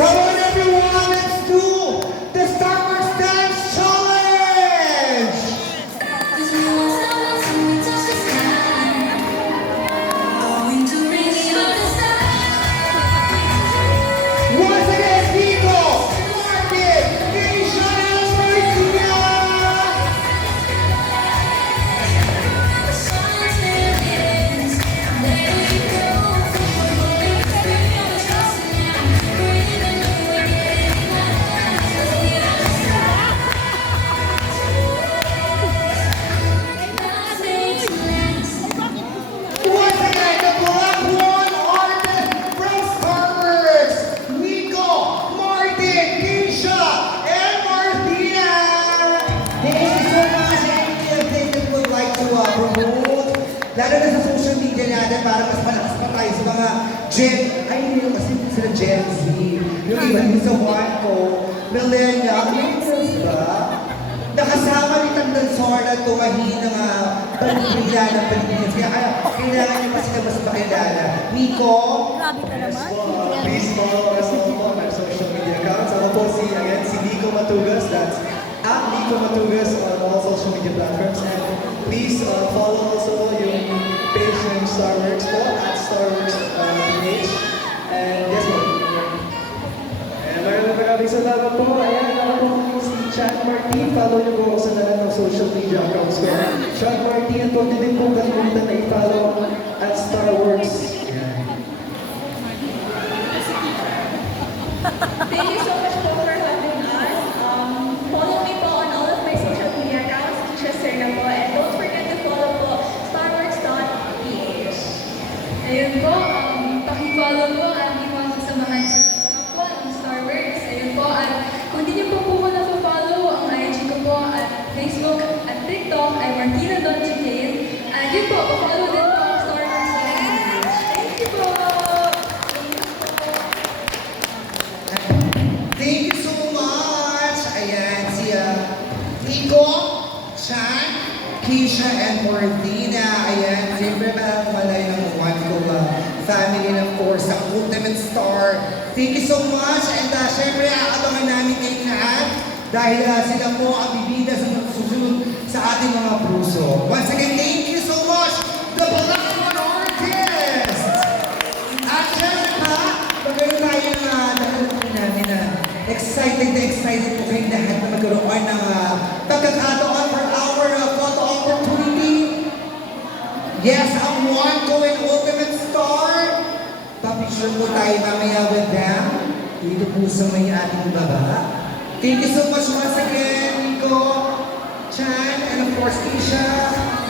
Come on everyone, let's do the Star Wars Dance Challenge! Once again, Nico, Martin, Keisha, and Martina! Once again, the black one artist from Star Wars, Nico, Martin, Keisha, and Martina! Thank you so much. Anything that you would like to promote, lalo na sa social media natin para mas malakas pa tayo sa mga hindi yung kasi sila Gen Z. Yung iba din sa one ko, millennial, millennials ba? Nakasama ni Tandang Sora at tumahin ng paligaya ng Pilipinas. Kaya kailangan niya pa sila mas makilala. Nico? Grabe ka naman. Please follow us on all my social media accounts. Ako po si Nico Matugas. That's at Nico Matugas on all social media platforms. And please follow also yung page ng Starworks po, at Starworks PH. And yes po. And maraming salamat po. Ayan, ako po si Chad Martin. Follow niyo po ako sa lahat ng social media accounts ko. Chad Martin, at huwag niyo din po kalimutan na i-follow at Starworks. Thank you so much po for having us. Follow me po on all of my social media accounts, Keisha Serna po, and don't forget to follow po starworks.ph. Ayun po, paki-follow po ang aking mga kasamahan sa kapwa ng Starworks. Ayun po, at kung di niyo po po na-follow ang IG ko po at Facebook at TikTok ay martina.chicane. At yun po, pa-follow din po ang Starworks sa page. Thank you po! Thank you so much! Ayan, si Nico, Chan, Keisha, and Martina. Ayan, siyempre malay ng one ko family and of course, the Ultimate Star. Thank you so much! And siyempre, aabangan namin kayo lahat dahil sila po ang bibida sa susunod sa ating mga puso. Once again, thank you so much! The Black One Artist! At syempre pa, magkaroon tayo ng dahil namin na excited po kayong lahat na magkaroon ng pagkakataon for our photo opportunity. Yes, ang one ko and Ultimate Star. Papicture po tayo mamaya with them. Dito po sa may ating baba. Thank you so much once again, Nico, Chan, and of course, Keisha.